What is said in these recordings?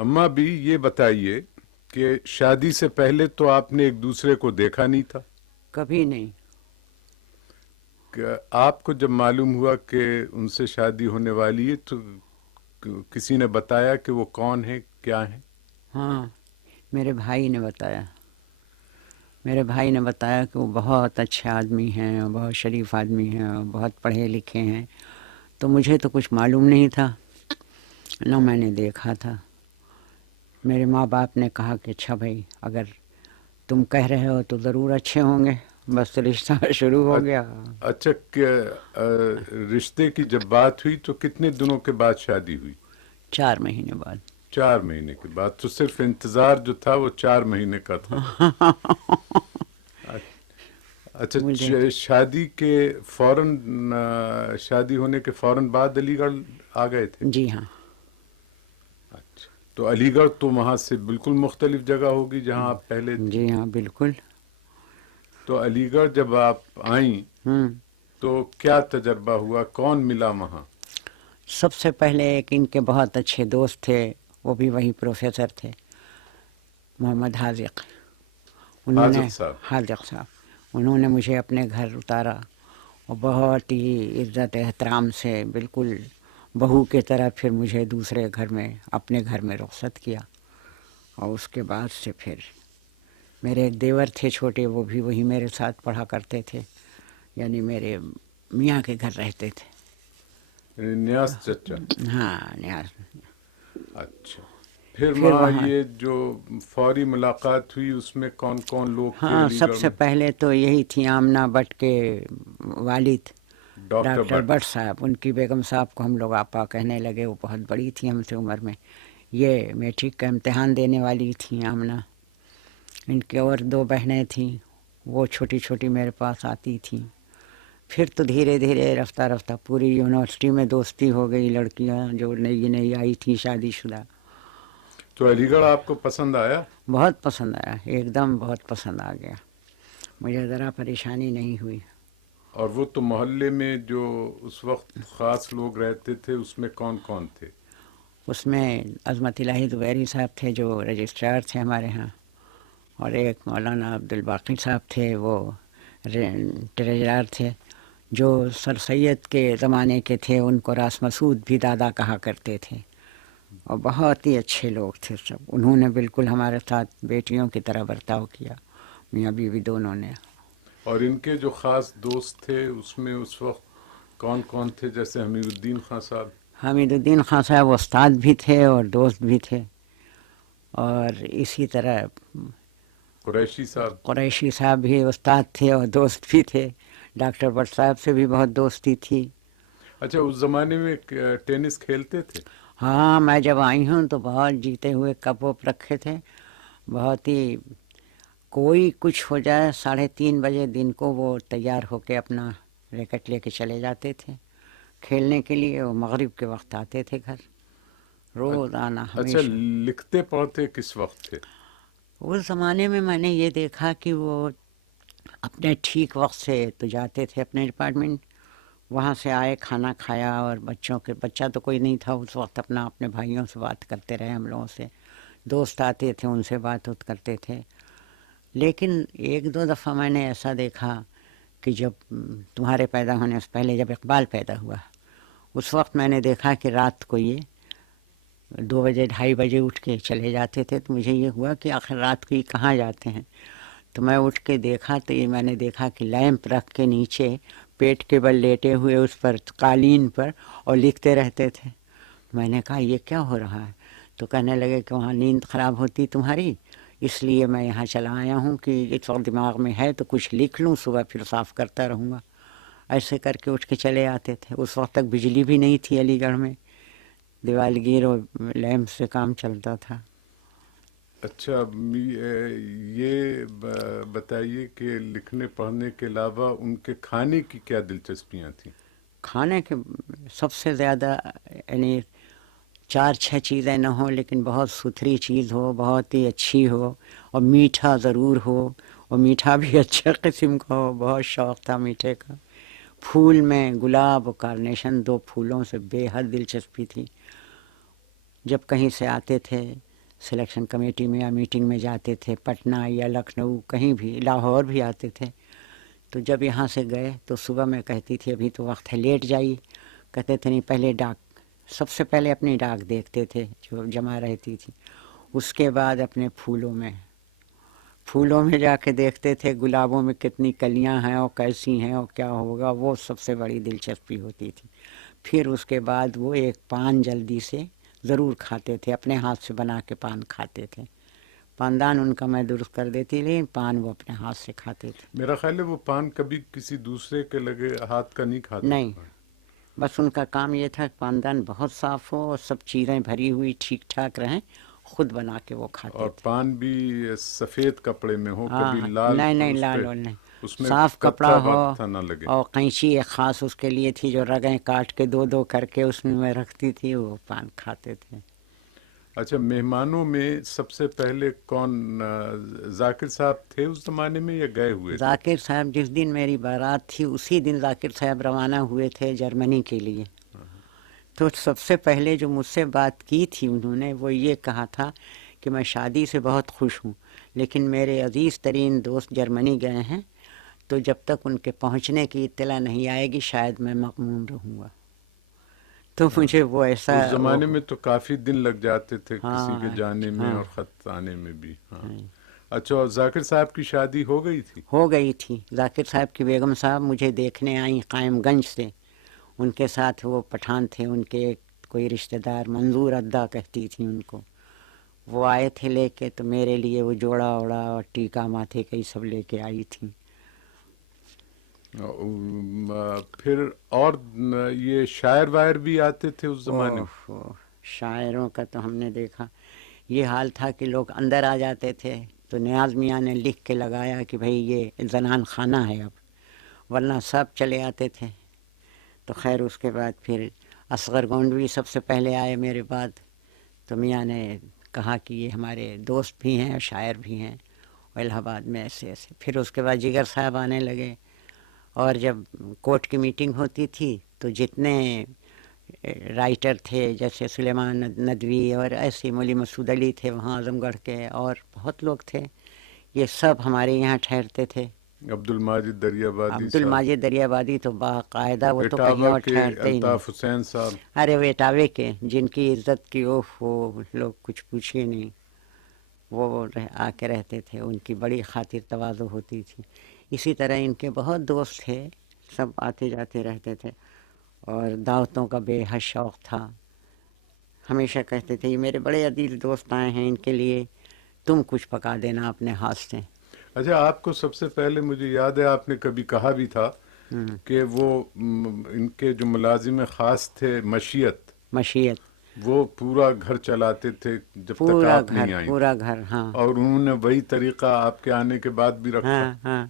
اماں بھی یہ بتائیے کہ شادی سے پہلے تو آپ نے ایک دوسرے کو دیکھا نہیں تھا، کبھی نہیں. کہ آپ کو جب معلوم ہوا کہ ان سے شادی ہونے والی ہے تو کسی نے بتایا کہ وہ کون ہے، کیا ہے؟ ہاں، میرے بھائی نے بتایا. میرے بھائی نے بتایا کہ وہ بہت اچھے آدمی ہیں اور بہت شریف آدمی ہیں اور بہت پڑھے لکھے ہیں. تو مجھے تو کچھ معلوم نہیں تھا، نہ میں نے دیکھا تھا. میرے ماں باپ نے کہا کہ اچھا بھائی، اگر تم کہہ رہے ہو تو ضرور اچھے ہوں گے. بس رشتہ شروع ہو گیا. اچھا، کہ رشتے کی جب بات ہوئی تو کتنے دنوں کے بعد شادی ہوئی؟ 4 مہینے بعد. 4 مہینے کے بعد. تو صرف انتظار جو تھا وہ 4 مہینے کا تھا. مجھے اچھا، شادی کے فوراً شادی ہونے کے فوراً بعد علی گڑھ آ گئے تھے؟ جی ہاں. اچھا، تو علی گڑھ تو وہاں سے بالکل مختلف جگہ ہوگی جہاں آپ پہلے تھے. جی ہاں بالکل. تو علی گڑھ جب آپ آئیں ہوں. تو کیا تجربہ ہوا، کون ملا وہاں؟ سب سے پہلے ایک ان کے بہت اچھے دوست تھے، وہ بھی وہی پروفیسر تھے، محمد حاذق. انہوں نے حاذق صاحب. حاذق صاحب انہوں نے مجھے اپنے گھر اتارا اور بہت ہی عزت احترام سے بالکل بہو کی طرح پھر مجھے دوسرے گھر میں اپنے گھر میں رخصت کیا. اور اس کے بعد سے پھر میرے ایک دیور تھے چھوٹے، وہ بھی وہی میرے ساتھ پڑھا کرتے تھے، یعنی میرے میاں کے گھر رہتے تھے. نیاز چچا. ہاں نیاز. اچھا، پھر وہاں یہ جو فوری ملاقات ہوئی اس میں کون کون لوگ تھے ہاں، علی سب گڑھ سے میں؟ پہلے تو یہی تھی آمنہ بٹ کے والد ڈاکٹر ڈاکٹر بٹ. بٹ صاحب. ان کی بیگم صاحب کو ہم لوگ آپا کہنے لگے، وہ بہت بڑی تھی ہم سے عمر میں. یہ میٹرک کا امتحان دینے والی تھیں آمنہ. ان کی اور 2 بہنیں تھیں، وہ چھوٹی چھوٹی میرے پاس آتی تھیں. پھر تو دھیرے دھیرے رفتہ رفتہ پوری یونیورسٹی میں دوستی ہو گئی. لڑکیاں جو نئی نئی آئی تھیں شادی شدہ. تو علی گڑھ آپ کو پسند آیا؟ بہت پسند آیا، ایک دم بہت پسند آ گیا. مجھے ذرا پریشانی نہیں ہوئی. اور وہ تو محلے میں جو اس وقت خاص لوگ رہتے تھے اس میں کون کون تھے؟ اس میں عظمت الہی زبیری صاحب تھے جو رجسٹرار تھے ہمارے ہاں، اور ایک مولانا عبدالباقی صاحب تھے، وہ ٹریجرار تھے. جو سر سید کے زمانے کے تھے ان کو راس مسعود بھی دادا کہا کرتے تھے، اور بہت ہی اچھے لوگ تھے سب. انہوں نے بالکل ہمارے ساتھ بیٹیوں کی طرح برتاؤ کیا، میاں بیوی دونوں نے. اور ان کے جو خاص دوست تھے اس میں اس وقت کون کون تھے؟ جیسے حمید الدین خان صاحب. حمید الدین خان صاحب استاد بھی تھے اور دوست بھی تھے. اور اسی طرح قریشی صاحب. قریشی صاحب بھی استاد تھے اور دوست بھی تھے. ڈاکٹر بٹ صاحب سے بھی بہت دوستی تھی. اچھا، اس زمانے میں ٹینس کھیلتے تھے؟ ہاں، میں جب آئی ہوں تو بہت جیتے ہوئے کپ وپ رکھے تھے. بہت ہی کوئی کچھ ہو جائے 3:30 بجے دن کو وہ تیار ہو کے اپنا ریکٹ لے کے چلے جاتے تھے کھیلنے کے لیے. وہ مغرب کے وقت آتے تھے گھر، روز آنا اچھا، ہمیشہ. لکھتے پڑھتے کس وقت تھے؟ اس زمانے میں میں نے یہ دیکھا کہ وہ اپنے ٹھیک وقت سے تو جاتے تھے اپنے ڈپارٹمنٹ، وہاں سے آئے کھانا کھایا، اور بچہ تو کوئی نہیں تھا اس وقت، اپنے بھائیوں سے بات کرتے رہے، ہم لوگوں سے دوست آتے تھے ان سے بات کرتے تھے. لیکن 1-2 دفعہ میں نے ایسا دیکھا کہ جب تمہارے پیدا ہونے سے پہلے جب اقبال پیدا ہوا اس وقت میں نے دیکھا کہ رات کو یہ 2 بجے 2:30 بجے اٹھ کے چلے جاتے تھے. تو مجھے یہ ہوا کہ آخر رات کو یہ کہاں جاتے ہیں. تو میں اٹھ کے دیکھا تو یہ میں نے دیکھا کہ لیمپ رکھ کے نیچے پیٹ کے بل لیٹے ہوئے اس پر قالین پر اور لکھتے رہتے تھے. میں نے کہا یہ کیا ہو رہا ہے؟ تو کہنے لگے کہ وہاں نیند خراب ہوتی تمہاری، اس لیے میں یہاں چلا آیا ہوں کہ اس وقت دماغ میں ہے تو کچھ لکھ لوں، صبح پھر صاف کرتا رہوں گا. ایسے کر کے اٹھ کے چلے آتے تھے. اس وقت تک بجلی بھی نہیں تھی علی گڑھ میں، دیوالگیر اور لیمپ سے کام چلتا تھا. اچھا، یہ بتائیے کہ لکھنے پڑھنے کے علاوہ ان کے کھانے کی کیا دلچسپیاں تھیں؟ کھانے کے سب سے زیادہ یعنی 4-6 چیزیں نہ ہوں لیکن بہت ستھری چیز ہو، بہت ہی اچھی ہو، اور میٹھا ضرور ہو، اور میٹھا بھی اچھے قسم کا ہو. بہت شوق تھا میٹھے کا. پھول میں گلاب اور کارنیشن 2 پھولوں سے بے حد دلچسپی تھی. جب کہیں سے آتے تھے سلیکشن کمیٹی میں یا میٹنگ میں جاتے تھے، پٹنہ یا لکھنؤ کہیں بھی، لاہور بھی آتے تھے. تو جب یہاں سے گئے تو صبح میں کہتی تھی ابھی تو وقت ہے لیٹ جائیے. کہتے تھے نہیں، پہلے ڈاک، سب سے پہلے اپنی ڈاک دیکھتے تھے جو جمع رہتی تھی، اس کے بعد اپنے پھولوں میں جا کے دیکھتے تھے گلابوں میں کتنی کلیاں ہیں اور کیسی ہیں اور کیا ہوگا، وہ سب سے بڑی دلچسپی ہوتی تھی. پھر اس کے بعد وہ ایک پان جلدی سے ضرور کھاتے تھے، اپنے ہاتھ سے بنا کے پان کھاتے تھے. پاندان ان کا میں درست کر دیتی، لیکن پان وہ اپنے ہاتھ سے کھاتے تھے. میرا خیال ہے وہ پان کبھی کسی دوسرے کے لگے ہاتھ کا نہیں کھاتے نہیں، تھے. بس ان کا کام یہ تھا کہ پاندان بہت صاف ہو اور سب چیزیں بھری ہوئی ٹھیک ٹھاک رہیں، خود بنا کے وہ کھاتے اور تھے. پان بھی سفید کپڑے میں ہو، کبھی ہاں، لال نہیں اس پہ، لال وال نہیں، اس میں صاف کپڑا کتھا ہو. وتھا نہ لگے. اور قینچی ایک خاص اس کے لیے تھی جو رگیں کاٹ کے دو دو کر کے اس میں رکھتی تھی، وہ پان کھاتے تھے. اچھا، مہمانوں میں سب سے پہلے کون، ذاکر صاحب تھے اس زمانے میں یا گئے ہوئے تھے؟ ذاکر صاحب جس دن میری بارات تھی اسی دن ذاکر صاحب روانہ ہوئے تھے جرمنی کے لیے. تو سب سے پہلے جو مجھ سے بات کی تھی انہوں نے، وہ یہ کہا تھا کہ میں شادی سے بہت خوش ہوں، لیکن میرے عزیز ترین دوست جرمنی گئے ہیں، تو جب تک ان کے پہنچنے کی اطلاع نہیں آئے گی شاید میں مغموم رہوں گا. تو مجھے وہ ایسا اس زمانے میں تو کافی دن لگ جاتے تھے کسی کے ہاں جانے میں ہاں اور خط آنے میں بھی. ہاں. اچھا، اور ذاکر صاحب کی شادی ہو گئی تھی؟ ہو گئی تھی. ذاکر صاحب کی بیگم صاحب مجھے دیکھنے آئیں قائم گنج سے. ان کے ساتھ وہ پٹھان تھے، ان کے کوئی رشتہ دار، منظور ادا کہتی تھیں ان کو. وہ آئے تھے لے کے، تو میرے لیے وہ جوڑا اوڑا اور ٹیکا ماتھے کا یہ سب لے کے آئی تھیں. پھر اور یہ شاعر وائر بھی آتے تھے اس زمانے میں؟ اوہ، شاعروں کا تو ہم نے دیکھا یہ حال تھا کہ لوگ اندر آ جاتے تھے تو نیاز میاں نے لکھ کے لگایا کہ بھئی یہ زنان خانہ ہے اب، ورنہ سب چلے آتے تھے. تو خیر اس کے بعد پھر اصغر گونڈوی سب سے پہلے آئے میرے بعد. تو میاں نے کہا کہ یہ ہمارے دوست بھی ہیں اور شاعر بھی ہیں الہ آباد میں، ایسے ایسے. پھر اس کے بعد جگر صاحب آنے لگے. اور جب کوٹ کی میٹنگ ہوتی تھی تو جتنے رائٹر تھے جیسے سلیمان ندوی اور ایسے مولی مسعود علی تھے وہاں اعظم گڑھ کے، اور بہت لوگ تھے، یہ سب ہمارے یہاں ٹھہرتے تھے. عبد الماجد دریابادی عبد صاحب، الماجد دریابادی تو باقاعدہ وہ تو کہیں اٹاوا اور کے ٹھہرتے ہی نہیں. الطاف حسین صاحب. ارے وہ اٹاوے کے جن کی عزت کی وہ لوگ کچھ پوچھے نہیں، وہ آ کے رہتے تھے، ان کی بڑی خاطر تواضع ہوتی تھی. اسی طرح ان کے بہت دوست تھے، سب آتے جاتے رہتے تھے، اور دعوتوں کا بے حد شوق تھا. ہمیشہ کہتے تھے یہ میرے بڑے عزیز دوست آئے ہیں، ان کے لیے تم کچھ پکا دینا اپنے ہاتھ سے. اچھا، آپ کو سب سے پہلے مجھے یاد ہے آپ نے کبھی کہا بھی تھا کہ وہ ان کے جو ملازم خاص تھے مشیت وہ پورا گھر چلاتے تھے جب تک پورا آپ گھر، نہیں آئی پورا تھی، گھر. ہاں اور انہوں نے وہی طریقہ آپ کے آنے کے بعد بھی رکھا. ہاں ہاں.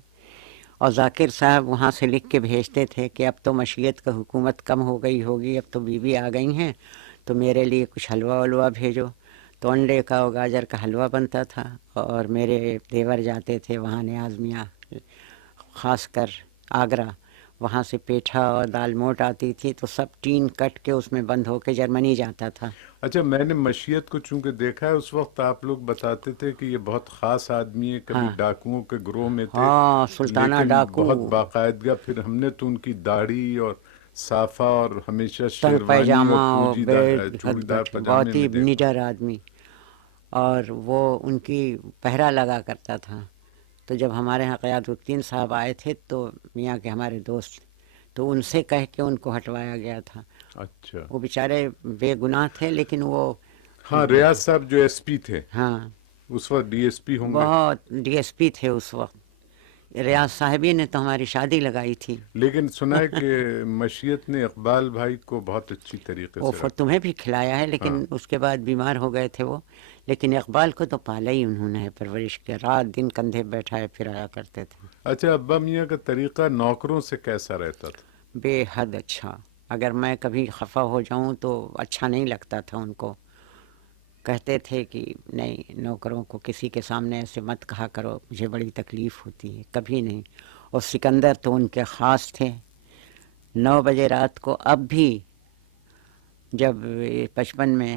اور ذاکر صاحب وہاں سے لکھ کے بھیجتے تھے کہ اب تو مشیت کا حکومت کم ہو گئی ہوگی، اب تو بیوی آ گئی ہیں، تو میرے لیے کچھ حلوہ ولوا بھیجو. تو انڈے کا اور گاجر کا حلوہ بنتا تھا، اور میرے دیور جاتے تھے وہاں نیاز میاں، خاص کر آگرہ، وہاں سے پیٹھا اور دال موٹ آتی تھی، تو سب ٹین کٹ کے اس میں بند ہو کے جرمنی جاتا تھا. اچھا، میں نے مشیت کو چونکہ دیکھا ہے، اس وقت آپ لوگ بتاتے تھے کہ یہ بہت خاص آدمی ہے، کبھی ہاں ڈاکوؤں کے گروہ میں تھے، ہاں، سلطانہ لیکن ڈاکو، بہت باقاعدگی. پھر ہم نے تو ان کی داڑھی اور صافہ اور ہمیشہ تنگ شیروانی پیجامہ اور اور چوڑی بے دار پاجامے بہت ہی میں دیکھا. نیڈر آدمی، اور وہ ان کی پہرا لگا کرتا تھا. تو جب ہمارے یہاں قیادت الدین صاحب آئے تھے تو میاں کے ہمارے دوست، تو ان سے کہہ کے ان کو ہٹوایا گیا تھا. اچھا. وہ بیچارے بے گناہ تھے، لیکن وہ ہاں، ریاض صاحب جو ایس پی تھے ہاں اس وقت ڈی ایس پی ہوں گے. بہت ڈی ایس پی تھے اس وقت. ریاض صاحبی نے تو ہماری شادی لگائی تھی. لیکن سنا ہے کہ مشیت نے اقبال بھائی کو بہت اچھی طریقے وہ سے رکھا. تمہیں بھی کھلایا ہے، ہاں. لیکن اس کے بعد بیمار ہو گئے تھے وہ. لیکن اقبال کو تو پالا ہی انہوں نے، پرورش کے رات دن کندھے بیٹھائے پھرایا کرتے تھے. اچھا، ابا میاں کا طریقہ نوکروں سے کیسا رہتا تھا؟ بے حد اچھا. اگر میں کبھی خفا ہو جاؤں تو اچھا نہیں لگتا تھا ان کو. کہتے تھے کہ نہیں، نوکروں کو کسی کے سامنے ایسے مت کہا کرو، مجھے بڑی تکلیف ہوتی ہے. کبھی نہیں. اور سکندر تو ان کے خاص تھے. 9 بجے رات کو اب بھی جب 55 میں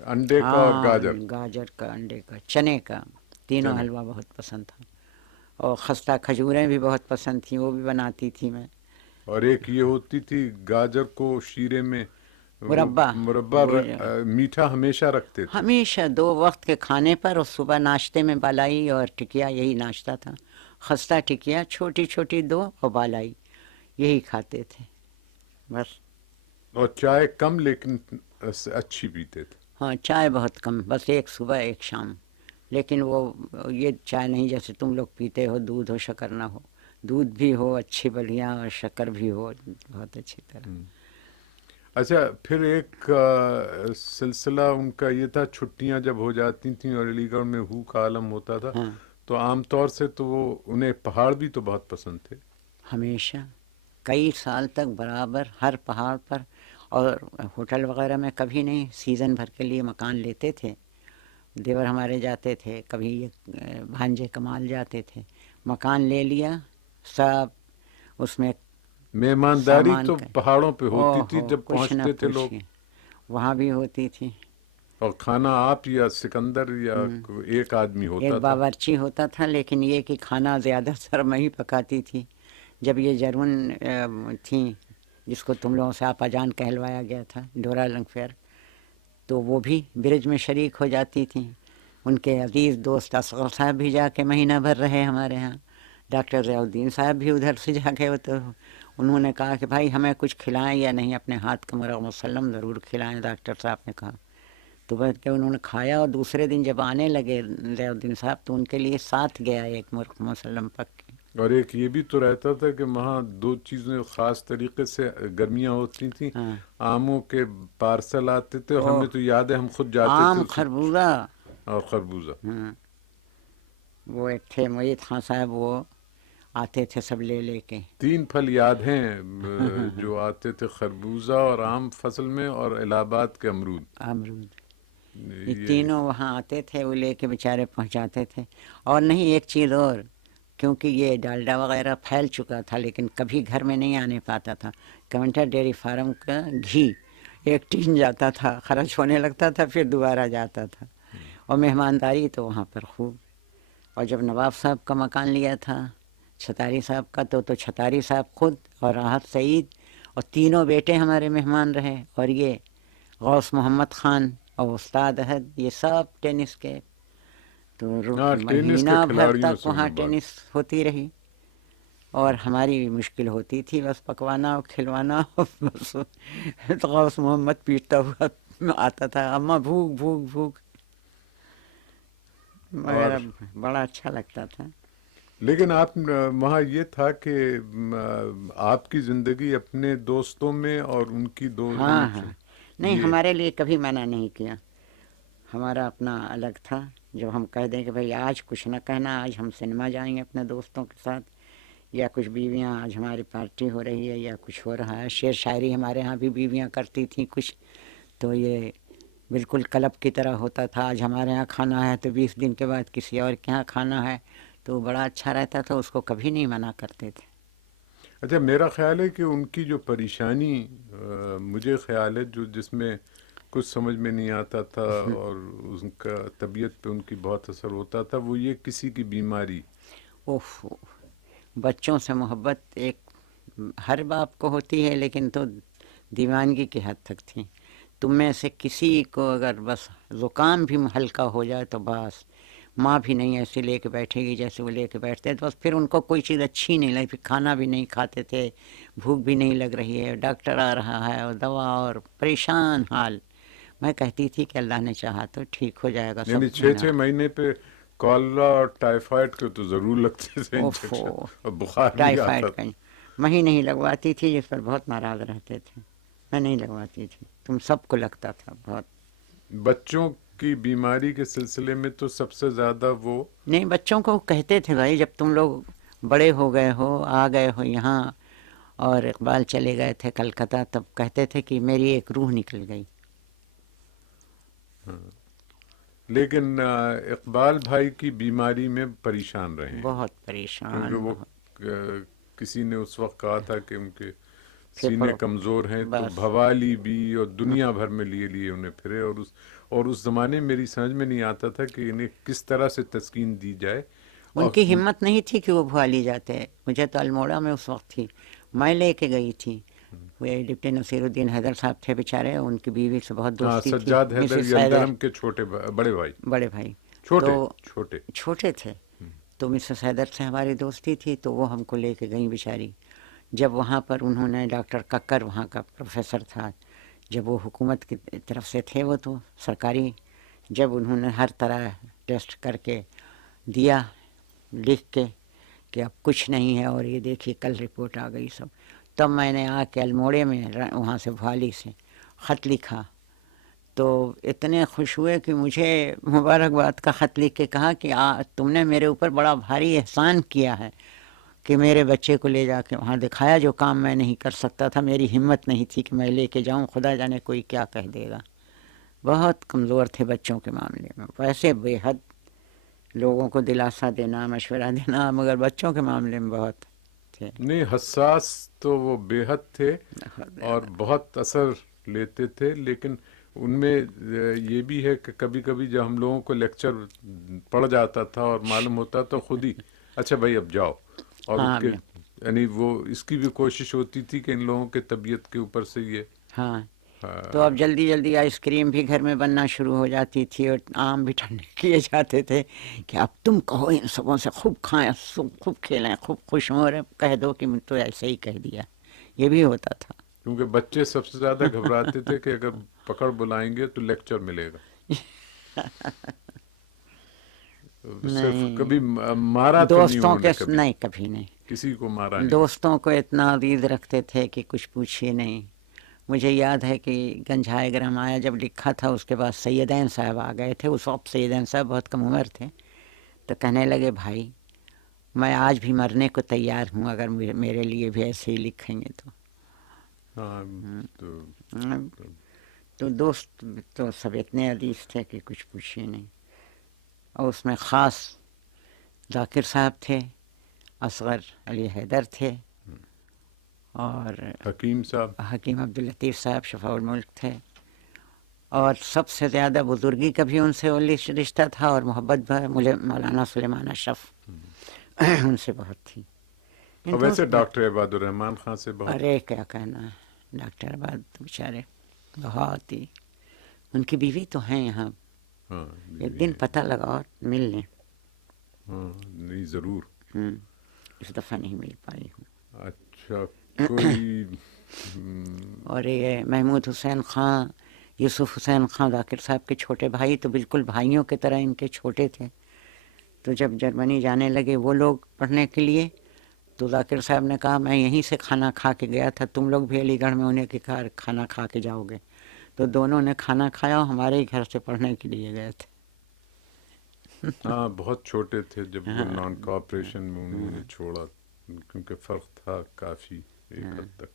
انڈے کا اور ہاں گاجر گاجر کا، انڈے کا، چنے کا، تینوں چنے حلوہ بہت پسند تھا. اور خستہ کھجوریں بھی بہت پسند تھیں، وہ بھی بناتی تھی میں. اور ایک یہ ہوتی تھی گاجر کو شیرے میں وہ مربع، مربع وہ میٹھا ہمیشہ رکھتے تھے. ہمیشہ 2 وقت کے کھانے پر، اور صبح ناشتے میں بالائی اور ٹکیا، یہی ناشتہ تھا. خستہ ٹکیا چھوٹی چھوٹی 2 اور بالائی، یہی کھاتے تھے بس. اور چائے کم لیکن اچھی پیتے تھے. ہاں چائے بہت کم، بس ایک صبح ایک شام. لیکن وہ یہ چائے نہیں جیسے تم لوگ پیتے ہو، دودھ ہو شکر نہ ہو. دودھ بھی ہو اچھی بڑھیا، اور شکر بھی ہو بہت اچھی طرح. اچھا پھر ایک سلسلہ ان کا یہ تھا، چھٹیاں جب ہو جاتی تھیں اور علی گڑھ میں ہو کا عالم ہوتا تھا، ہاں تو عام طور سے تو وہ انہیں پہاڑ بھی تو بہت پسند تھے. ہمیشہ کئی سال تک برابر ہر پہاڑ پر. اور ہوٹل وغیرہ میں کبھی نہیں، سیزن بھر کے لیے مکان لیتے تھے. دیور ہمارے جاتے تھے، کبھی یہ بھانجے کمال جاتے تھے، مکان لے لیا سب، اس میں مہمانداری سامان تو کا. پہاڑوں پہ او ہوتی تھی ہو جب کچھ نہ پہنچتے تھے لوگ. پوچھیے، وہاں بھی ہوتی تھی. اور کھانا آپ یا سکندر یا ایک آدمی ایک ہوتا تھا. باورچی ہوتا تھا، لیکن یہ کہ کھانا زیادہ تر میں ہی پکاتی تھی. جب یہ جرمن تھیں، جس کو تم لوگوں سے آپا جان کہلوایا گیا تھا، ڈورا لنگفیر، تو وہ بھی برج میں شریک ہو جاتی تھیں. ان کے عزیز دوست اصغر صاحب بھی جا کے مہینہ بھر رہے ہمارے ہاں. ڈاکٹر ضیاء الدین صاحب بھی ادھر سے جا کے، تو انہوں نے کہا کہ بھائی ہمیں کچھ کھلائیں یا نہیں، اپنے ہاتھ کا مرغ مسلم ضرور کھلائیں. ڈاکٹر صاحب نے کہا تو بیٹھ کے انہوں نے کھایا. اور دوسرے دن جب آنے لگے ضیاء الدین صاحب، تو ان کے لیے ساتھ گیا ایک مرغ مسلم پک کے. اور ایک یہ بھی تو رہتا تھا کہ وہاں 2 چیزیں خاص طریقے سے گرمیاں ہوتی تھیں. ہاں آموں کے پارسل آتے تھے، اور اوہ، ہمیں تو یاد ہے ہم خود جاتے تھے آم اسے. خربوزہ. اور خربوزہ. ہاں وہ ایک تھے معید خان صاحب، وہ آتے تھے سب لے لے کے. 3 پھل یاد ہیں جو آتے تھے، خربوزہ اور عام فصل میں، اور الہ آباد کے امرود. امرود، یہ یہ تینوں وہاں آتے تھے، وہ لے کے بیچارے پہنچاتے تھے. اور نہیں ایک چیز اور، کیونکہ یہ ڈالڈا وغیرہ پھیل چکا تھا، لیکن کبھی گھر میں نہیں آنے پاتا تھا. کمنٹر ڈیری فارم کا گھی ایک ٹین جاتا تھا، خرچ ہونے لگتا تھا، پھر دوبارہ جاتا تھا. اور مہمانداری تو وہاں پر خوب. اور جب نواب صاحب کا مکان لیا تھا، چھتاری صاحب کا، تو چھتاری صاحب خود اور راحت سعید اور تینوں بیٹے ہمارے مہمان رہے. اور یہ غوث محمد خان اور استاد احد، یہ سب ٹینس کے. تو ہاں ٹینس کے مہینہ بھر کھلاڑیوں تک سے وہاں انہیں بات. ٹینس ہوتی رہی. اور ہماری مشکل ہوتی تھی بس پکوانا اور کھلوانا. بس تو غوث محمد پیٹتا ہوا آتا تھا، اماں بھوک بھوک بھوک، اور مگر بڑا اچھا لگتا تھا. لیکن آپ وہاں یہ تھا کہ آپ کی زندگی اپنے دوستوں میں اور ان کی ہاں ہاں، نہیں یہ ہمارے لیے کبھی منع نہیں کیا. ہمارا اپنا الگ تھا. جب ہم کہہ دیں کہ بھائی آج کچھ نہ کہنا، آج ہم سنیما جائیں گے اپنے دوستوں کے ساتھ، یا کچھ بیویاں آج ہماری پارٹی ہو رہی ہے یا کچھ ہو رہا ہے. شعر شاعری ہمارے ہاں بھی بیویاں کرتی تھیں کچھ، تو یہ بالکل کلب کی طرح ہوتا تھا. آج ہمارے ہاں کھانا ہے تو 20 دن کے بعد کسی اور کے ہاں کھانا ہے، تو بڑا اچھا رہتا تھا. اس کو کبھی نہیں منع کرتے تھے. اچھا میرا خیال ہے کہ ان کی جو پریشانی، مجھے خیال ہے جس میں کچھ سمجھ میں نہیں آتا تھا اور ان کا طبیعت پہ ان کی بہت اثر ہوتا تھا، وہ یہ کسی کی بیماری. اوف، بچوں سے محبت ایک ہر باپ کو ہوتی ہے، لیکن تو دیوانگی کی حد تک تھی. تم میں سے کسی کو اگر بس زکام بھی ہلکا ہو جائے تو بس ماں بھی نہیں ایسے لے کے بیٹھے گی جیسے وہ لے کے بیٹھتے تھے. بس پھر ان کو کوئی چیز اچھی نہیں لگی، پھر کھانا بھی نہیں کھاتے تھے، بھوک بھی نہیں لگ رہی ہے، ڈاکٹر آ رہا ہے اور دوا، اور پریشان حال. میں کہتی تھی کہ اللہ نے چاہا تو ٹھیک ہو جائے گا یعنی سب. 6 مہینے پہ کالرا اور ٹائیفائڈ کے تو ضرور لگتے تھے اوف، انجیکشن، اور بخار بھی آتا ٹائیفائڈ تھا. کا میں ہی نہیں لگواتی تھی، جس پر بہت ناراض رہتے تھے. میں نہیں لگواتی تھی، تم سب کو لگتا تھا بہت. بچوں کی بیماری کے سلسلے میں تو سب سے زیادہ وہ نہیں، بچوں کو کہتے تھے بھائی جب تم لوگ بڑے ہو گئے ہو، آ گئے ہو یہاں، اور اقبال چلے گئے تھے کلکتہ، تب کہتے تھے کہ میری ایک روح نکل گئی. لیکن اقبال بھائی کی بیماری میں پریشان رہے ہیں، بہت کیونکہ پریشان، وہ بہت. کسی نے اس وقت کہا تھا کہ ان کے سینے پھیپھڑوں کمزور ہیں، تو بس بھوالی بھی اور دنیا بھر میں لیے انہیں پھرے. اور اور اس زمانے میں میری سمجھ میں نہیں آتا تھا کہ انہیں کس طرح سے تسکین دی جائے. ان اور کی ہمت نہیں تھی کہ وہ بھوالی جاتے. مجھے تو الموڑا میں اس وقت تھی، میں لے کے گئی تھی. وہ ڈپٹی نصیر الدین حیدر صاحب تھے بیچارے، ان کی بیوی سے بہت ہاں، دوستی تھی، سجاد حیدر مسز حیدر، یلدرم کے چھوٹے بڑے بھائی. بڑے بھائی. تو چھوٹے چھوٹے. چھوٹے تھے. تو مسز حیدر سے ہماری دوستی تھی، تو وہ ہم کو لے کے گئیں بیچاری. جب وہاں پر انہوں نے ڈاکٹر ککر وہاں کا پروفیسر تھا، جب وہ حکومت کی طرف سے تھے، وہ تو سرکاری، جب انہوں نے ہر طرح ٹیسٹ کر کے دیا لکھ کے کہ اب کچھ نہیں ہے، اور یہ دیکھیے کل رپورٹ آ گئی سب، تب میں نے آ کے الموڑے میں وہاں سے بھوالی سے خط لکھا. تو اتنے خوش ہوئے کہ مجھے مبارکباد کا خط لکھ کے کہا کہ تم نے میرے اوپر بڑا بھاری احسان کیا ہے کہ میرے بچے کو لے جا کے وہاں دکھایا، جو کام میں نہیں کر سکتا تھا، میری ہمت نہیں تھی کہ میں لے کے جاؤں، خدا جانے کوئی کیا کہہ دے گا. بہت کمزور تھے بچوں کے معاملے میں، ویسے بے حد لوگوں کو دلاسا دینا، مشورہ دینا، مگر بچوں کے معاملے میں بہت تھے. نہیں، حساس تو وہ بے حد تھے اور بہت اثر لیتے تھے. لیکن ان میں یہ بھی ہے کہ کبھی کبھی جب ہم لوگوں کو لیکچر پڑ جاتا تھا اور معلوم ہوتا تو خود ہی اچھا بھائی اب جاؤ، اور ہاں یعنی وہ اس کی بھی کوشش ہوتی تھی کہ ان لوگوں کے طبیعت کے اوپر سے یہ ہاں. تو اب جلدی جلدی آئس کریم بھی گھر میں بننا شروع ہو جاتی تھی، اور آم بھی ٹھنڈے کیے جاتے تھے کہ اب تم کہو ان سبوں سے خوب کھائیں، خوب کھیلیں، خوب خوش ہوں، اور کہہ دو کہ تو ایسے ہی کہہ دیا. یہ بھی ہوتا تھا. کیونکہ بچے سب سے زیادہ گھبراتے تھے کہ اگر پکڑ بلائیں گے تو لیکچر ملے گا. صرف نہیں، کبھی مارا تو نہیں دوستوں انہوں کے نے کبھی نہیں، کبھی نہیں. کسی کو مارا نہیں. دوستوں کو اتنا عزیز رکھتے تھے کہ کچھ پوچھیے نہیں. مجھے یاد ہے کہ گنجھائے گرام آیا جب لکھا تھا، اس کے بعد سیدین صاحب آ گئے تھے. اس وقت سیدین صاحب بہت کم عمر تھے، تو کہنے لگے بھائی میں آج بھی مرنے کو تیار ہوں اگر میرے لیے بھی ایسے ہی لکھیں گے تو. ہاں تو دوست تو سب اتنے عزیز تھے کہ کچھ پوچھیے نہیں. اور اس میں خاص ذاکر صاحب تھے، اصغر علی حیدر تھے، اور حکیم صاحب، حکیم عبداللطیف صاحب شفاء الملک تھے. اور سب سے زیادہ بزرگی کا بھی ان سے رشتہ تھا، اور محبت بھی مجھے مولانا سلیمان اشرف ان سے بہت تھی. اور ویسے ڈاکٹر عباد الرحمان خان سے بہت. ارے کیا کہنا ہے، ڈاکٹر عباد بیچارے بہت ہی، ان کی بیوی تو ہیں یہاں، ہاں ایک دن پتہ لگا اور مل لیں. ہاں نہیں ضرور. اس دفعہ نہیں مل پائی ہوں. اچھا کوئی اور یہ محمود حسین خان، یوسف حسین خان ذاکر صاحب کے چھوٹے بھائی، تو بالکل بھائیوں کی طرح ان کے چھوٹے تھے. تو جب جرمنی جانے لگے وہ لوگ پڑھنے کے لیے، تو ذاکر صاحب نے کہا میں یہیں سے کھانا کھا کے گیا تھا، تم لوگ بھی علی گڑھ میں انہیں کے گھر کھانا کھا کے جاؤ گے. تو دونوں نے کھانا کھایا اور ہمارے ہی گھر سے پڑھنے کے لیے گئے تھے. ہاں بہت چھوٹے تھے جب وہ نان کوآپریشن میں انہوں نے چھوڑا، کیونکہ فرق تھا کافی ایک حد تک.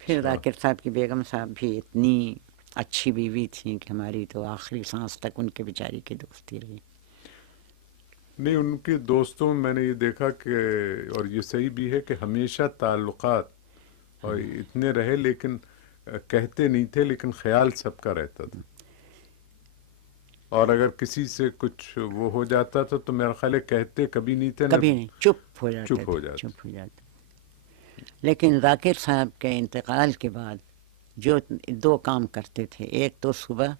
پھر ذاکر صاحب کی بیگم صاحب بھی اتنی اچھی بیوی تھیں کہ ہماری تو آخری سانس تک ان کے بیچاری کی دوستی رہی. نہیں، ان کے دوستوں میں نے یہ دیکھا کہ، اور یہ صحیح بھی ہے کہ ہمیشہ تعلقات اور اتنے رہے، لیکن کہتے نہیں تھے، لیکن خیال سب کا رہتا تھا. اور اگر کسی سے کچھ وہ ہو جاتا تھا تو میرا خیال ہے کہتے کبھی نہیں تھے، کبھی نہیں، چپ ہو جاتے چپ ہو جاتے. چپ ہو جاتے. لیکن ذاکر صاحب کے انتقال کے بعد جو دو کام کرتے تھے، ایک تو صبح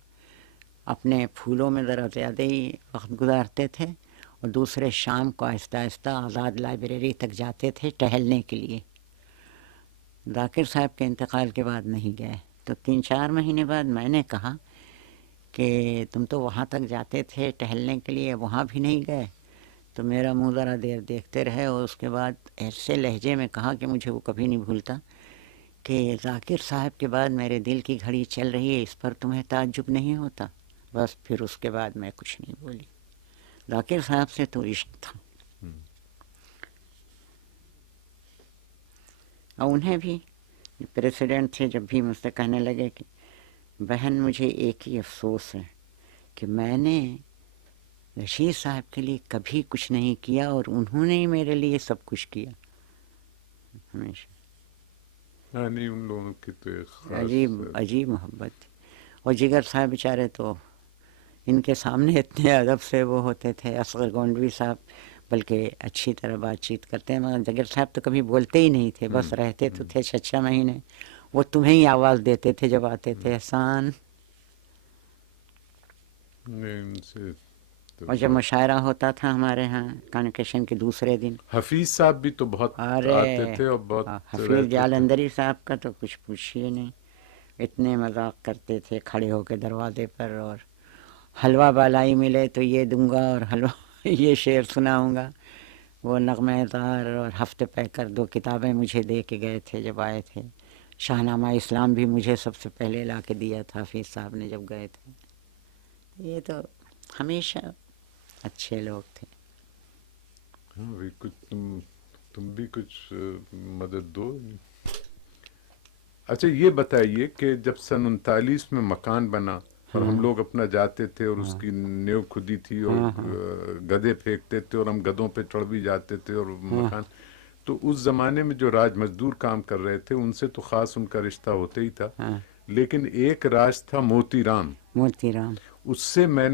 اپنے پھولوں میں ذرا زیادہ ہی وقت گزارتے تھے، اور دوسرے شام کو آہستہ آہستہ آزاد لائبریری تک جاتے تھے ٹہلنے کے لیے. ذاکر صاحب کے انتقال کے بعد نہیں گئے. تو 3-4 مہینے بعد میں نے کہا کہ تم تو وہاں تک جاتے تھے ٹہلنے کے لیے، وہاں بھی نہیں گئے. تو میرا منہ ذرا دیر دیکھتے رہے، اور اس کے بعد ایسے لہجے میں کہا کہ مجھے وہ کبھی نہیں بھولتا کہ ذاکر صاحب کے بعد میرے دل کی گھڑی چل رہی ہے، اس پر تمہیں تعجب نہیں ہوتا؟ بس پھر اس کے بعد میں کچھ نہیں بولی. ذاکر صاحب سے تو عشق تھا. اور انہیں بھی پریسیڈنٹ تھے، جب بھی مجھ سے کہنے لگے کہ بہن مجھے ایک ہی افسوس ہے کہ میں نے رشید صاحب کے لیے کبھی کچھ نہیں کیا، اور انہوں نے ہی میرے لیے سب کچھ کیا. ہمیشہ نہیں، ان لوگوں کی تو ایک خاص عجیب محبت تھی. اور جگر صاحب بیچارے تو ان کے سامنے اتنے ادب سے وہ ہوتے تھے، اصغر گونڈوی صاحب بلکہ اچھی طرح بات چیت کرتے ہیں، مگر جگر صاحب تو کبھی بولتے ہی نہیں تھے، بس رہتے تو تھے 6 مہینے، وہ تمہیں ہی آواز دیتے تھے جب آتے تھے، احسان. ان سے تو اور جب مشاعرہ ہوتا تھا ہمارے ہاں کانوکیشن کے دوسرے دن، حفیظ صاحب بھی تو بہت آتے ارے تھے اور بہت حفیظ رہتے تھے. جالندری صاحب کا تو کچھ پوچھیے نہیں، اتنے مذاق کرتے تھے کھڑے ہو کے دروازے پر، اور حلوہ بالائی ملے تو یہ دوں گا اور حلوہ یہ شعر سناؤں گا. وہ نغمہ دار اور ہفتے پیکر 2 کتابیں مجھے دے کے گئے تھے جب آئے تھے. شاہنامہ اسلام بھی مجھے سب سے پہلے لا کے دیا تھا حفیظ صاحب نے جب گئے تھے. یہ تو ہمیشہ اچھے لوگ تھے. ہاں بھائی، کچھ تم بھی کچھ مدد دو. اچھا یہ بتائیے کہ جب سن 39 میں مکان بنا اور ہم لوگ اپنا جاتے تھے اور اس کی نیو کھدی تھی اور گدے پھینکتے تھے اور ہم گدوں پہ چڑھ بھی جاتے تھے اور مکان، تو اس زمانے میں جو راج مزدور کام کر رہے تھے ان سے تو خاص ان کا رشتہ ہوتا ہی تھا، لیکن ایک راج تھا موتی رام. موتی رام اس سے میں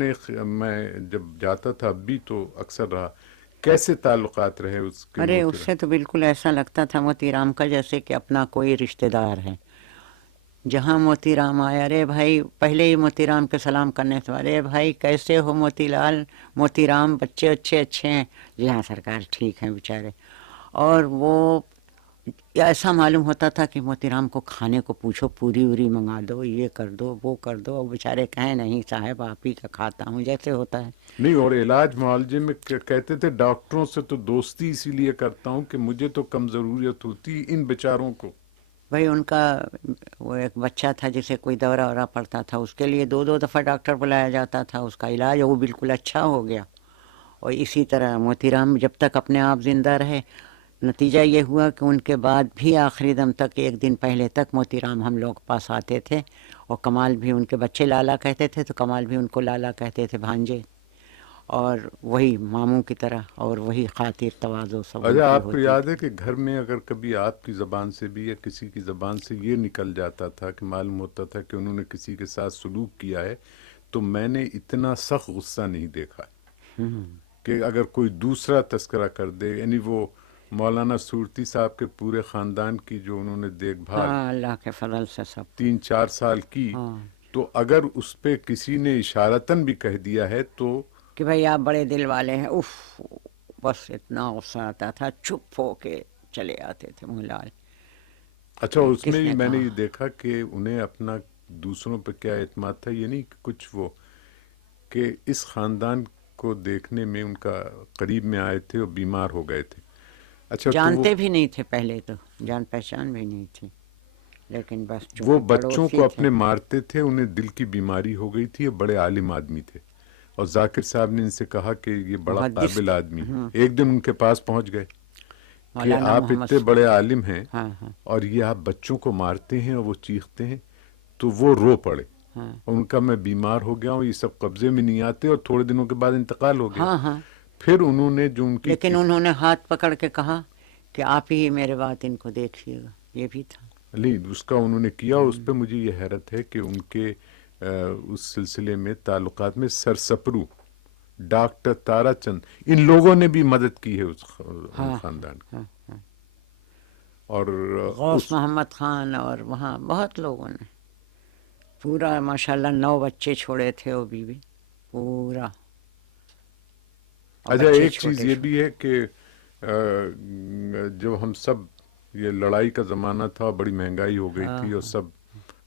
جب جاتا تھا اب بھی تو اکثر رہا. کیسے تعلقات رہے اس کے ارے موتی اس رام؟ سے تو بالکل ایسا لگتا تھا موتی رام کا جیسے کہ اپنا کوئی رشتہ دار ہے. جہاں موتی رام آیا، ارے بھائی پہلے ہی موتی رام کے سلام کرنے سے، ارے بھائی کیسے ہو موتی لال، موتی رام بچے اچھے ہیں؟ جی ہاں سرکار ٹھیک ہیں بیچارے. اور وہ ایسا معلوم ہوتا تھا کہ موتی رام کو کھانے کو پوچھو، پوری وری منگا دو، یہ کر دو وہ کر دو، اور بیچارے کہیں نہیں صاحب آپ ہی کا کھاتا ہوں، جیسے ہوتا ہے. نہیں، اور علاج معالجے میں کہتے تھے ڈاکٹروں سے تو دوستی اسی لیے کرتا ہوں کہ مجھے تو کم ضرورت ہوتی ان بیچاروں کو. بھائی ان کا وہ ایک بچہ تھا جسے کوئی دورہ پڑتا تھا، اس کے لیے 2 دفعہ ڈاکٹر بلایا جاتا تھا، اس کا علاج وہ بالکل اچھا ہو گیا. اور اسی طرح موتی رام جب تک اپنے آپ زندہ رہے، نتیجہ یہ ہوا کہ ان کے بعد بھی آخری دم تک، 1 دن پہلے تک موتی رام ہم لوگ پاس آتے تھے. اور کمال بھی ان کے بچے لالا کہتے تھے تو کمال بھی ان کو لالا کہتے تھے، بھانجے، اور وہی ماموں کی طرح، اور وہی خاطر تواضع سب ان اچھا کی آپ کو ہوتی یاد تھی. ہے کہ گھر میں اگر کبھی آپ کی زبان سے بھی یا کسی کی زبان سے یہ نکل جاتا تھا کہ معلوم ہوتا تھا کہ انہوں نے کسی کے ساتھ سلوک کیا ہے، تو میں نے اتنا سخت غصہ نہیں دیکھا کہ اگر کوئی دوسرا تذکرہ کر دے. یعنی وہ مولانا صورتی صاحب کے پورے خاندان کی جو انہوں نے دیکھ بھال ہاں اللہ کے فضل سے سب. 3-4 سال کی، ہاں تو اگر اس پہ کسی نے اشارتاً بھی کہہ دیا ہے تو کہ بھائی آپ بڑے دل والے ہیں، اف، بس اتنا غصہ آتا تھا، چپ ہو کے چلے آتے تھے منہ لال. اچھا اس میں کس بھی نے میں نے کہا؟ یہ دیکھا کہ انہیں اپنا دوسروں پہ کیا اعتماد تھا، یہ نہیں کہ کچھ وہ کہ اس خاندان کو دیکھنے میں ان کا قریب میں آئے تھے اور بیمار ہو گئے تھے. اچھا تو جانتے بھی نہیں تھے پہلے، تو جان پہچان بھی نہیں تھی، لیکن بس وہ چونکہ بچوں پڑوسی کو تھے. اپنے مارتے تھے، انہیں دل کی بیماری ہو گئی تھی، یہ بڑے عالم آدمی تھے. اور ذاکر صاحب نے ان سے کہا کہ یہ بڑا محدث قابل تھے. آدمی ہے. ایک دن ان کے پاس پہنچ گئے کہ مولانا آپ محمد اتنے بڑے عالم ہیں ہاں ہاں اور یہ آپ بچوں کو مارتے ہیں اور وہ چیختے ہیں. تو وہ رو پڑے. ہاں ان کا میں بیمار ہو گیا ہوں، یہ سب قبضے میں نہیں آتے، اور تھوڑے دنوں کے بعد انتقال ہو گیا. ہاں ہاں. پھر انہوں نے جو ان کی لیکن انہوں نے ہاتھ پکڑ کے کہا کہ آپ ہی میرے بات ان کو دیکھیے گا، یہ بھی تھا. نہیں اس کا انہوں نے کیا. اس پہ مجھے یہ حیرت ہے کہ ان کے اس سلسلے میں تعلقات میں سرسپرو ڈاکٹر تارا چند، ان لوگوں نے بھی مدد کی ہے ان ہاں خاندان کی. ہاں ہاں. اور غوث اس محمد خان اور وہاں بہت لوگوں نے پورا ماشاءاللہ 9 بچے چھوڑے تھے وہ بھی پورا. اور اچھا بچے ایک چیز چھوٹے یہ چھوٹے. بھی ہے کہ جب ہم سب، یہ لڑائی کا زمانہ تھا، بڑی مہنگائی ہو گئی ہاں تھی اور سب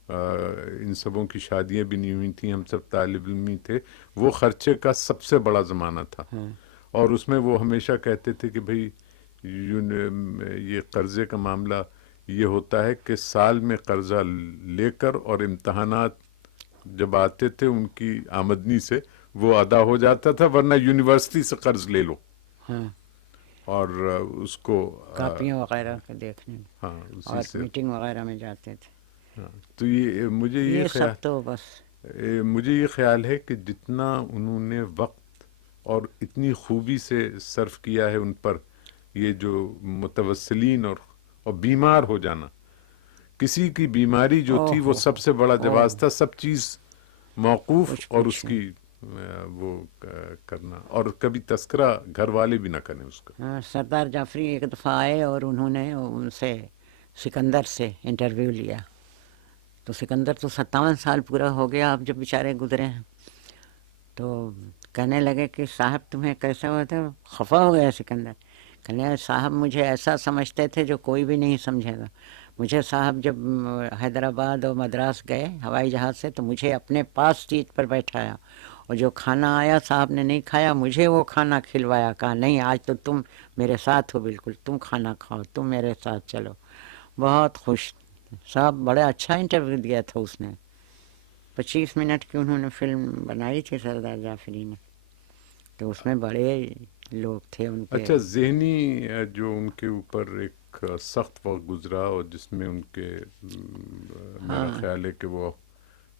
ان سبوں کی شادیاں بھی نہیں ہوئی تھیں، ہم سب طالب علم ہی تھے، وہ خرچے کا سب سے بڑا زمانہ تھا. ہاں اور اس میں وہ ہمیشہ کہتے تھے کہ بھئی یہ قرضے کا معاملہ یہ ہوتا ہے کہ سال میں قرضہ لے کر اور امتحانات جب آتے تھے ان کی آمدنی سے وہ ادا ہو جاتا تھا، ورنہ یونیورسٹی سے قرض لے لو ہاں. اور اس کو کاپیاں وغیرہ کے دیکھنے میں ہاں اسی اور سے. میٹنگ وغیرہ میں جاتے تھے. ہاں تو یہ یہ سب تو بس مجھے یہ خیال ہے کہ جتنا انہوں نے وقت اور اتنی خوبی سے صرف کیا ہے ان پر، یہ جو متوسلین اور بیمار ہو جانا، کسی کی بیماری جو او تھی وہ ہو سب سے بڑا او جواز تھا. سب چیز موقوف کچھ اور اس پوچھو۔ کی وہ کرنا، اور کبھی تذکرہ گھر والے بھی نہ کریں اس کا. ہاں، سردار جعفری ایک دفعہ آئے اور انہوں نے ان سے سکندر سے انٹرویو لیا، تو سکندر تو 57 سال پورا ہو گیا اب جب بیچارے گزرے ہیں، تو کہنے لگے کہ صاحب تمہیں کیسا ہوا تھا؟ خفا ہو گیا سکندر، کہنے لگے صاحب مجھے ایسا سمجھتے تھے جو کوئی بھی نہیں سمجھے گا. مجھے صاحب جب حیدرآباد اور مدراس گئے ہوائی جہاز سے تو مجھے اپنے پاس سیٹ پر بیٹھایا، اور جو کھانا آیا صاحب نے نہیں کھایا، مجھے وہ کھانا کھلوایا، کہا نہیں آج تو تم میرے ساتھ ہو، بالکل تم کھانا کھاؤ، تم میرے ساتھ چلو. بہت خوش صاحب، بڑا اچھا انٹرویو دیا تھا اس نے. 25 منٹ کی انہوں نے فلم بنائی تھی سردار جعفری نے، تو اس میں بڑے لوگ تھے ان کے. اچھا، ذہنی جو ان کے اوپر ایک سخت وقت گزرا اور جس میں ان کے میرا ہاں خیال ہے کہ وہ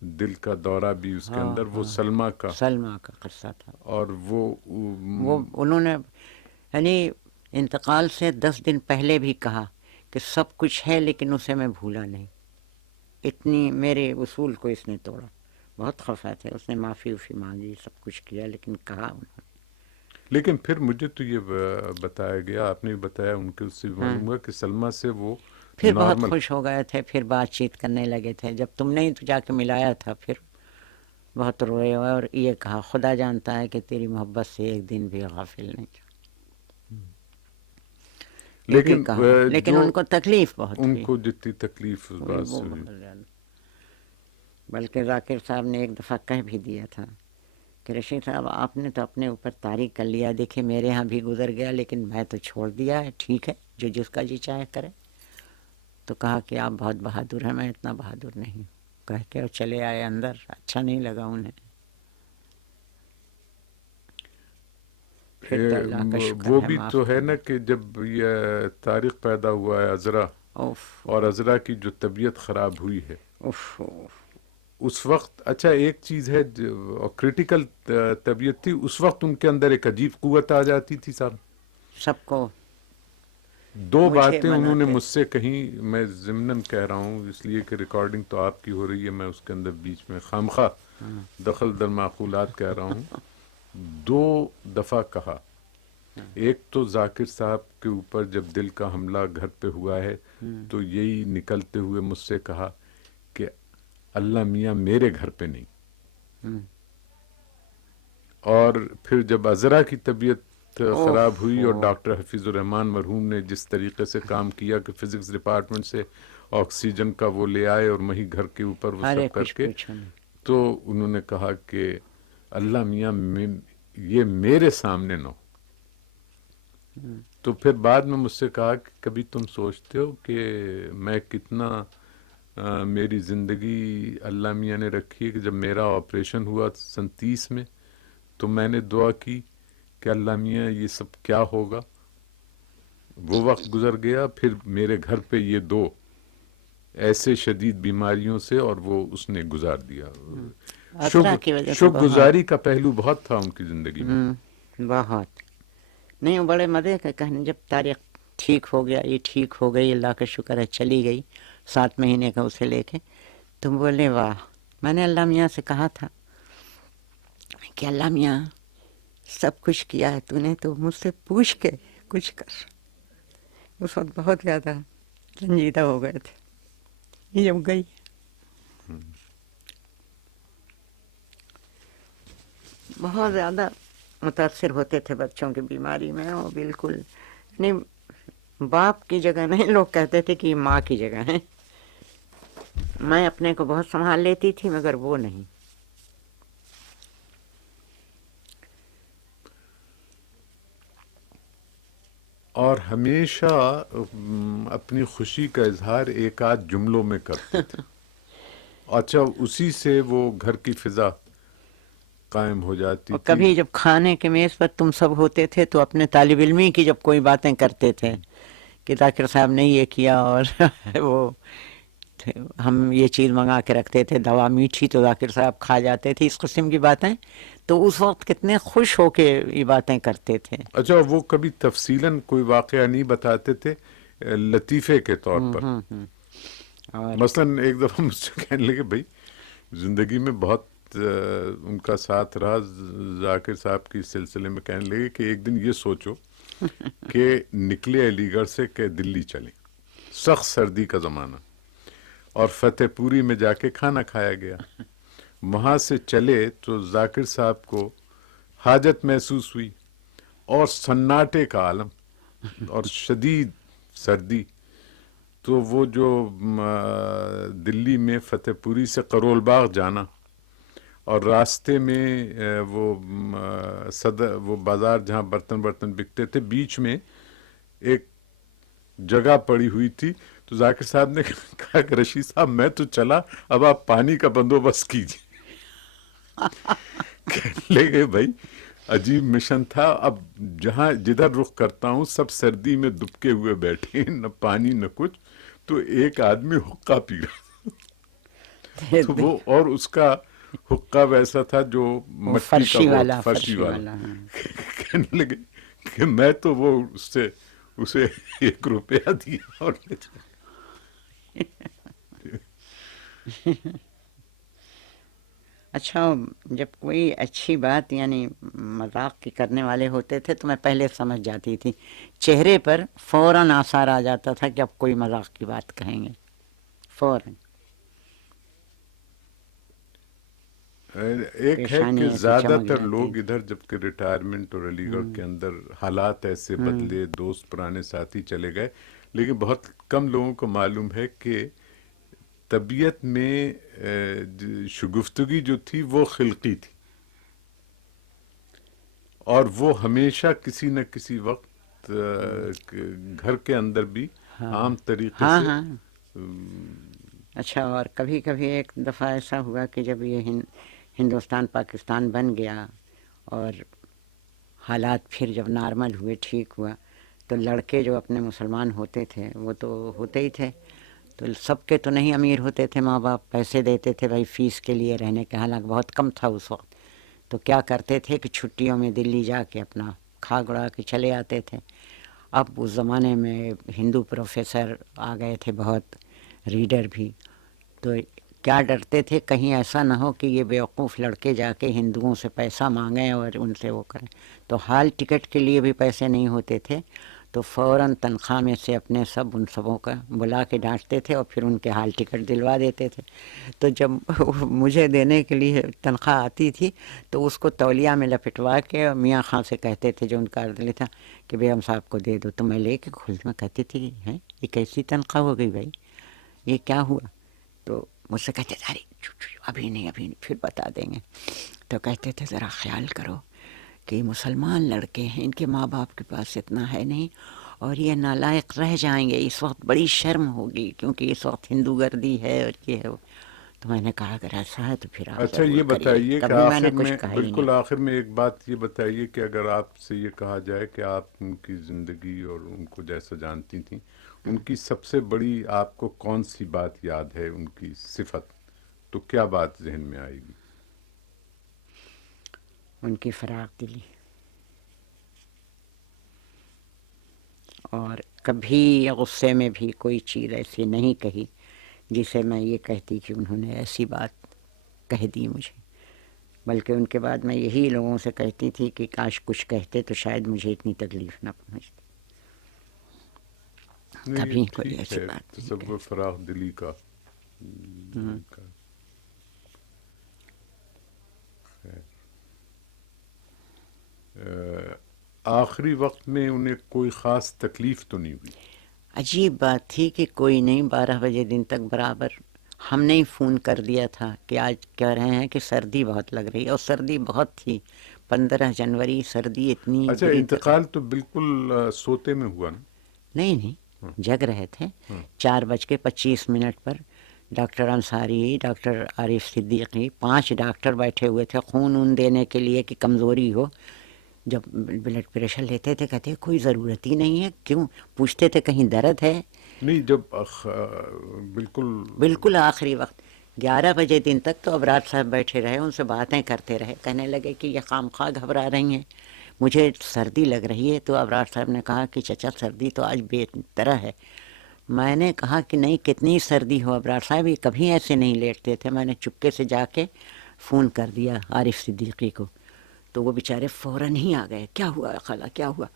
دل کا دورہ بھی اس کے ہاں اندر، وہ ہاں، سلمیٰ کا، سلمیٰ کا قصہ تھا. اور وہ وہ انہوں نے یعنی انتقال سے 10 دن پہلے بھی کہا کہ سب کچھ ہے لیکن اسے میں بھولا نہیں، اتنی میرے اصول کو اس نے توڑا. بہت خفا تھے، اس نے معافی وفی مانگی، سب کچھ کیا، لیکن کہا انہوں نے. لیکن پھر مجھے تو یہ بتایا گیا، آپ نے بھی بتایا، ان کے اس سے بھی ہاں، معلوم ہوا کہ سلمیٰ سے وہ پھر بہت نارمل. خوش ہو گئے تھے، پھر بات چیت کرنے لگے تھے. جب تم نے تو جا کے ملایا تھا، پھر بہت روئے اور یہ کہا خدا جانتا ہے کہ تیری محبت سے ایک دن بھی غافل نہیں تھا. یہی لیکن کہا، لیکن جو ان کو تکلیف بہت ان ہوئی، کو جتنی تکلیف اس بات وہ سے ہوئی. بہت زیادہ. بلکہ ذاکر صاحب نے ایک دفعہ کہہ بھی دیا تھا کہ رشید صاحب آپ نے تو اپنے اوپر طاری کر لیا، دیکھیں میرے ہاں بھی گزر گیا لیکن میں تو چھوڑ دیا ہے، ٹھیک ہے جو جس کا جی چاہے کرے. تو کہا کہ آپ بہت بہادر ہیں، میں اتنا بہادر نہیں ہوں، کہہ کے اور چلے آئے اندر. اچھا نہیں لگا انہیں. پھر تو اللہ کا شکر وہ ہے بھی معاف تو کر ہے نا دیا. کہ جب یہ تاریخ پیدا ہوا ہے عذرا، اوف اور عذرا کی جو طبیعت خراب ہوئی ہے اوف اوف. اس وقت، اچھا ایک چیز ہے کریٹیکل طبیعت تھی اس وقت، ان کے اندر ایک عجیب قوت آ جاتی تھی صاحب. سب کو دو مجھے باتیں انہوں نے مناتے مجھ سے کہیں، میں ضمناً کہہ رہا ہوں اس لیے کہ ریکارڈنگ تو آپ کی ہو رہی ہے، میں اس کے اندر بیچ میں خامخواہ دخل در معقولات کہہ رہا ہوں. 2 دفعہ کہا. ایک تو ذاکر صاحب کے اوپر جب دل کا حملہ گھر پہ ہوا ہے تو یہی نکلتے ہوئے مجھ سے کہا کہ اللہ میاں میرے گھر پہ نہیں. اور پھر جب عذرا کی طبیعت خراب ہوئی اور ڈاکٹر حفیظ الرحمان مرحوم نے جس طریقے سے کام کیا کہ فزکس ڈپارٹمنٹ سے آکسیجن کا وہ لے آئے اور وہیں گھر کے اوپر وہ ارے سب کر کچھ کے، پوچھو نہیں. تو انہوں نے کہا کہ اللہ میاں یہ میرے سامنے نہ ہو. تو پھر بعد میں مجھ سے کہا کہ کبھی تم سوچتے ہو کہ میں کتنا میری زندگی اللہ میاں نے رکھی ہے کہ جب میرا آپریشن ہوا 37 میں تو میں نے دعا کی کہ اللہ میاں یہ سب کیا ہوگا. وہ وقت گزر گیا، پھر میرے گھر پہ یہ 2 ایسے شدید بیماریوں سے، اور وہ اس نے گزار دیا. عذرا کی وجہ سے شکر بہت گزاری کا پہلو بہت تھا ان کی زندگی میں. بہت. نہیں وہ بڑے مزے کا کہنے، جب تاریخ ٹھیک ہو گیا، یہ ٹھیک ہو گئی، اللہ کا شکر ہے، چلی گئی 7 مہینے کا اسے لے کے، تم بولے واہ. میں نے اللہ میاں سے کہا تھا کہ اللہ میاں سب کچھ کیا ہے تو نے، تو مجھ سے پوچھ کے کچھ کر. اس وقت بہت زیادہ رنجیدہ ہو گئے تھے. یہ جب گئی بہت زیادہ متاثر ہوتے تھے بچوں کی بیماری میں. وہ بالکل نہیں، باپ کی جگہ نہیں، لوگ کہتے تھے کہ یہ ماں کی جگہ ہے. میں اپنے کو بہت سنبھال لیتی تھی مگر وہ نہیں. اور ہمیشہ اپنی خوشی کا اظہار ایک آدھ جملوں میں کرتے تھے. اچھا اسی سے وہ گھر کی فضا قائم ہو جاتی اور تھی. کبھی جب کھانے کے میز پر تم سب ہوتے تھے تو اپنے طالب علمی کی جب کوئی باتیں کرتے تھے کہ ذاکر صاحب نے یہ کیا، اور وہ ہم یہ چیز منگا کے رکھتے تھے، دوا میٹھی تو ذاکر صاحب کھا جاتے تھے، اس قسم کی باتیں، تو اس وقت کتنے خوش ہو کے یہ باتیں کرتے تھے. اچھا وہ کبھی تفصیلاً کوئی واقعہ نہیں بتاتے تھے، لطیفے کے طور پر. اور مثلاً ایک دفعہ مجھ سے کہنے لگے بھائی زندگی میں بہت ان کا ساتھ رہا ذاکر صاحب کی سلسلے میں، کہنے لگے کہ ایک دن یہ سوچو کہ نکلے علی گڑھ سے کہ دلی چلیں، سخت سردی کا زمانہ، اور فتح پوری میں جا کے کھانا کھایا گیا. وہاں سے چلے تو ذاکر صاحب کو حاجت محسوس ہوئی اور سناٹے کا عالم اور شدید سردی. تو وہ جو دلی میں فتح پوری سے کرول باغ جانا، اور راستے میں وہ بازار جہاں برتن بکتے تھے، بیچ میں ایک جگہ پڑی ہوئی تھی. تو ذاکر صاحب نے کہا کہ رشید صاحب میں تو چلا، اب آپ پانی کا بندوبست کیجیے. کہنے لگے بھائی عجیب مشن تھا، اب جدھر رخ کرتا ہوں سب سردی میں دبکے ہوئے بیٹھے، نہ پانی نہ کچھ. تو ایک آدمی حقہ پی رہا، تو وہ اور اس کا حقہ ویسا تھا جو مٹی کا فرشی والا. کہنے لگے کہ میں تو وہ اسے 1 روپیہ دیا اور اچھا، جب کوئی اچھی بات یعنی مذاق کی کرنے والے ہوتے تھے تو میں پہلے سمجھ جاتی تھی، چہرے پر فوراً آثار آ جاتا تھا کہ اب کوئی مذاق کی بات کہیں گے فوراً. ایک ہے کہ زیادہ تر لوگ ادھر جب کہ ریٹائرمنٹ اور علی گڑھ کے اندر حالات ایسے بدلے، دوست پرانے ساتھی چلے گئے، لیکن بہت کم لوگوں کو معلوم ہے کہ طبیعت میں شگفتگی جو تھی وہ خلقی تھی، اور وہ ہمیشہ کسی نہ کسی وقت گھر کے اندر بھی عام طریقے سے. اچھا، اور کبھی کبھی ایک دفعہ ایسا ہوا کہ جب یہ ہندوستان پاکستان بن گیا اور حالات پھر جب نارمل ہوئے، ٹھیک ہوا، تو لڑکے جو اپنے مسلمان ہوتے تھے وہ تو ہوتے ہی تھے، تو سب کے تو نہیں امیر ہوتے تھے، ماں باپ پیسے دیتے تھے بھائی فیس کے لیے، رہنے کے حالات بہت کم تھا اس وقت. تو کیا کرتے تھے کہ چھٹیوں میں دلی جا کے اپنا کھا گڑا کے چلے آتے تھے. اب اس زمانے میں ہندو پروفیسر آ گئے تھے، بہت ریڈر بھی، تو کیا ڈرتے تھے کہیں ایسا نہ ہو کہ یہ بیوقوف لڑکے جا کے ہندوؤں سے پیسہ مانگیں اور ان سے وہ کریں. تو ہال ٹکٹ کے لیے بھی پیسے نہیں ہوتے تھے، تو فوراً تنخواہ میں سے اپنے ان سبوں کا بلا کے ڈانٹتے تھے اور پھر ان کے ہال ٹکٹ دلوا دیتے تھے. تو جب مجھے دینے کے لیے تنخواہ آتی تھی تو اس کو تولیہ میں لپٹوا کے میاں خاں سے کہتے تھے جو ان کا عدل تھا کہ بیگم صاحب کو دے دو. تو میں لے کے کھل میں کہتی تھی ہیں یہ کیسی تنخواہ ہو گئی بھائی، یہ کیا ہوا؟ تو مجھ سے کہتے تھے ابھی نہیں پھر بتا دیں گے. تو کہتے تھے ذرا خیال کرو کہ مسلمان لڑکے ہیں، ان کے ماں باپ کے پاس اتنا ہے نہیں، اور یہ نالائق رہ جائیں گے، اس وقت بڑی شرم ہوگی کیونکہ اس وقت ہندو گردی ہے اور یہ ہے. تو میں نے کہا اگر ایسا ہے تو پھر آپ اچھا یہ بتائیے کہ کبھی میں نے آخر کچھ میں کہا ہی بالکل نہیں. آخر میں ایک بات یہ بتائیے کہ اگر آپ سے یہ کہا جائے کہ آپ ان کی زندگی اور ان کو جیسا جانتی تھیں، ان کی سب سے بڑی آپ کو کون سی بات یاد ہے، ان کی صفت، تو کیا بات ذہن میں آئے گی؟ ان کی فراخ دلی، اور کبھی غصے میں بھی کوئی چیز ایسی نہیں کہی جسے میں یہ کہتی کہ انہوں نے ایسی بات کہہ دی مجھے، بلکہ ان کے بعد میں یہی لوگوں سے کہتی تھی کہ کاش کچھ کہتے تو شاید مجھے اتنی تکلیف نہ پہنچتی. کبھی کوئی ایسی بات نہیں تصور فراخ دلی کا. آخری وقت میں انہیں کوئی خاص تکلیف تو نہیں ہوئی؟ عجیب بات تھی کہ کوئی نہیں، 12 بجے دن تک برابر ہم نے ہی فون کر دیا تھا کہ آج کہہ رہے ہیں کہ سردی بہت لگ رہی ہے، اور سردی بہت تھی. 15 جنوری سردی اتنی اچھا انتقال تو بالکل سوتے میں ہوا نا؟ نہیں جگ رہے تھے. 4:25 پر ڈاکٹر انصاری، ڈاکٹر عارف صدیقی، 5 ڈاکٹر بیٹھے ہوئے تھے خون دینے کے لیے کہ کمزوری ہو. جب بلڈ پریشر لیتے تھے کہتے کوئی ضرورت ہی نہیں ہے، کیوں پوچھتے تھے کہیں درد ہے؟ نہیں جب بالکل آخری وقت 11 بجے دن تک تو ابرار صاحب بیٹھے رہے، ان سے باتیں کرتے رہے، کہنے لگے کہ یہ خام خواہ گھبرا رہی ہیں، مجھے سردی لگ رہی ہے. تو ابرار صاحب نے کہا کہ چچا سردی تو آج بے طرح ہے. میں نے کہا کہ نہیں کتنی سردی ہو ابرار صاحب، یہ کبھی ایسے نہیں لیٹتے تھے. میں نے چپکے سے جا کے فون کر دیا عارف صدیقی کو، تو وہ بیچارے فوراً ہی آ گئے، کیا ہوا خالہ کیا ہوا؟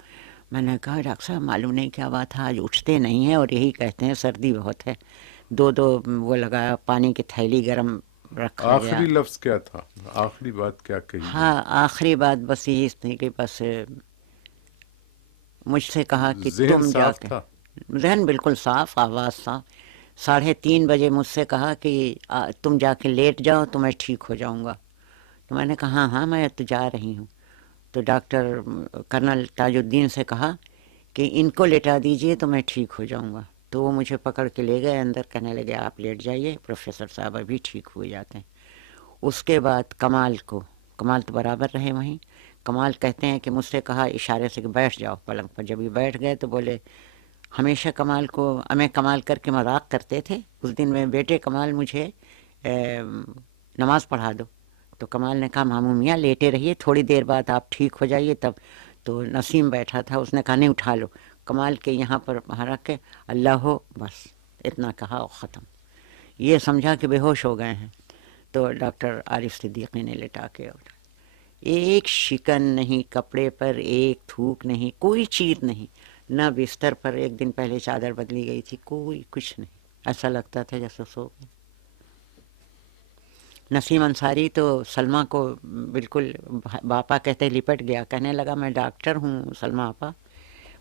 میں نے کہا ڈاکٹر صاحب معلوم نہیں کیا بات ہے، آج اٹھتے نہیں ہیں اور یہی کہتے ہیں سردی بہت ہے. دو وہ لگایا، پانی کی تھیلی گرم رکھا گیا. آخری لفظ کیا تھا؟ آخری بات کیا کہی گئی؟ ہاں آخری بات بس یہی تھی کہ بس مجھ سے کہا کہ ذہن تم جا صاف کے، تھا؟ ذہن بالکل صاف، آواز صاف. 3:30 بجے مجھ سے کہا کہ تم جا کے لیٹ جاؤ تو میں ٹھیک ہو جاؤں گا. تو میں نے کہا ہاں ہاں میں تو جا رہی ہوں. تو ڈاکٹر کرنل تاج الدین سے کہا کہ ان کو لیٹا دیجئے تو میں ٹھیک ہو جاؤں گا. تو وہ مجھے پکڑ کے لے گئے اندر، کہنے لگے آپ لیٹ جائیے، پروفیسر صاحب ابھی ٹھیک ہوئے جاتے ہیں. اس کے بعد کمال تو برابر رہے وہیں. کمال کہتے ہیں کہ مجھ سے کہا اشارے سے کہ بیٹھ جاؤ پلنگ پر. جب یہ بیٹھ گئے تو بولے، ہمیشہ کمال کر کے مذاق کرتے تھے. اس دن میں بیٹے کمال مجھے نماز پڑھا دو. تو کمال نے کہا ماموں میاں لیٹے رہیے، تھوڑی دیر بعد آپ ٹھیک ہو جائیے تب. تو نسیم بیٹھا تھا، اس نے کہا نہیں اٹھا لو. کمال کے یہاں پر رکھ کے اللہ ہو، بس اتنا کہا اور ختم. یہ سمجھا کہ بے ہوش ہو گئے ہیں. تو ڈاکٹر عارف صدیقی نے لٹا کے، اور ایک شکن نہیں کپڑے پر، ایک تھوک نہیں، کوئی چیز نہیں. نہ بستر پر ایک دن پہلے چادر بدلی گئی تھی، کوئی کچھ نہیں. ایسا لگتا تھا جیسے سو گئے. نسیم انصاری تو سلمہ کو بالکل باپا کہتے لپٹ گیا، کہنے لگا میں ڈاکٹر ہوں سلمہ آپا،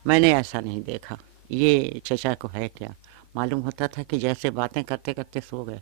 میں نے ایسا نہیں دیکھا. یہ چچا کو ہے کیا؟ معلوم ہوتا تھا کہ جیسے باتیں کرتے کرتے سو گئے.